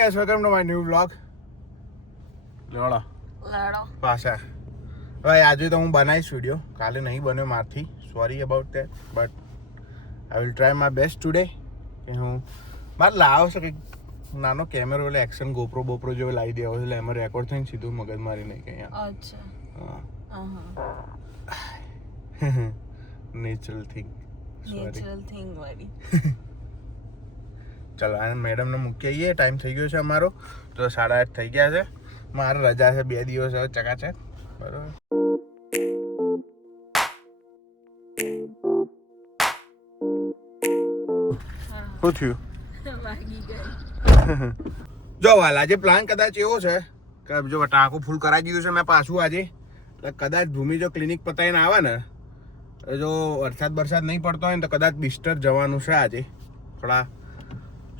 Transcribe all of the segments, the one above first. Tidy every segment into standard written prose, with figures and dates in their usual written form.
guys, welcome to my new vlog. લેડો પાછા હવે આજે તો હું બનાવીશ વિડીયો, કાલે નહીં બન્યો મારથી, sorry about that, but I will try my best today કે હું મારે લાવો છે કંઈક નાનો કેમેરો એટલે એક્શન ગોપ્રો બોપ્રો જેવો લાવી દેવો એટલે એમાં રેકોર્ડ થઈને સીધું મગજ મારી નહીં કંઈ. અચ્છા નેચરલ થિંગ વાળી. ચલો આ મેડમને મૂકી આવીએ, ટાઈમ થઈ ગયો છે અમારો, તો 8:30 થઈ ગયા છે. મારે રજા છે 2 દિવસ હવે ચકાચક, બરોબર. શું થયું? જો વાલ આજે પ્લાન કદાચ એવો છે કે જો ટાંકું ફૂલ કરાવી દીધું છે મેં પાછું આજે, એટલે કદાચ ભૂમિ જો ક્લિનિક પતાવીને આવે ને, જો વરસાદ નહીં પડતો હોય ને તો કદાચ બિસ્ટર જવાનું છે આજે. થોડા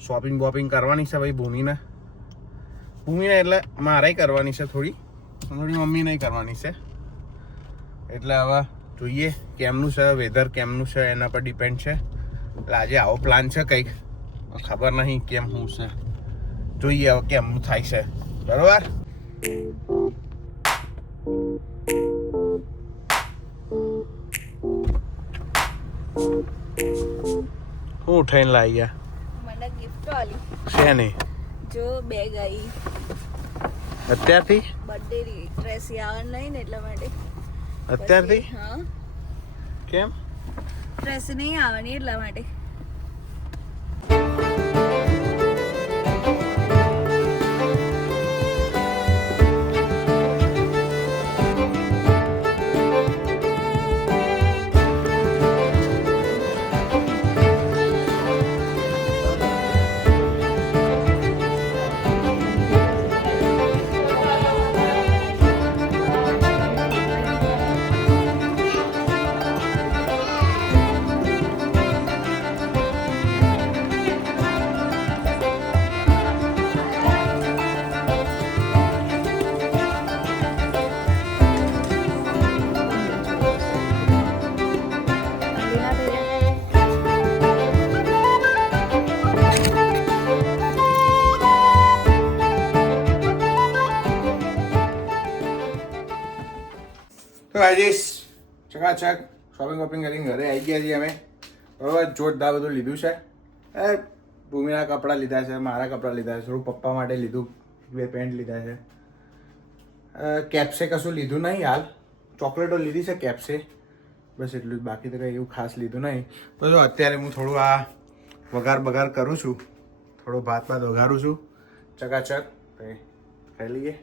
શોપિંગ બોપિંગ કરવાની છે ભાઈ ભૂમિને એટલે મારે કરવાની છે, થોડી મમ્મી નહીં કરવાની છે. એટલે હવે જોઈએ કેમનું છે વેધર, કેમનું છે એના પર ડિપેન્ડ છે. એટલે આજે આવો પ્લાન છે કંઈક, ખબર નહીં કેમ શું છે, જોઈએ હવે કેમનું થાય છે, બરોબર. હું ઉઠાઈને લાવી ગયા મને ગિફ્ટ આલી છે નહીં જો બેગ આવી અત્યારથી, બર્થડે ડ્રેસ આવે નહીં ને એટલા માટે. અત્યારથી હા કેમ ડ્રેસ નહીં આવવાની એટલા માટે. તો રાજેશ ચકાચક શોપિંગ વોપિંગ કરીને ઘરે આવી ગયા છીએ અમે, બરાબર. જોરદાર બધું લીધું છે. ભૂમિના કપડાં લીધા છે, મારા કપડાં લીધા છે, થોડું પપ્પા માટે લીધું, 2 પેન્ટ લીધા છે. કેપ્સે કશું લીધું નહીં હાલ, ચોકલેટો લીધી છે કેપ્સે, બસ એટલું જ. બાકી તો કંઈ એવું ખાસ લીધું નહીં. તો જો અત્યારે હું થોડું આ વઘાર કરું છું, થોડો ભાત વઘારું છું ચકાચક, ખાઈ લઈએ.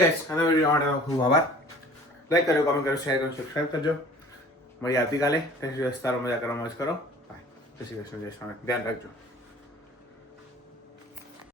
ગાઈસ આનો વિડીયો માટે ખૂબ આભાર. લાઈક કરજો, કમેન્ટ કરજો, શેર કરો, સબસ્ક્રાઈબ કરજો. મળીએ આવતીકાલે. જય શ્રી કૃષ્ણ, મજા કરો, મોજ કરો. બાય. જય શ્રી કૃષ્ણ, જય સ્વામી, ધ્યાન રાખજો.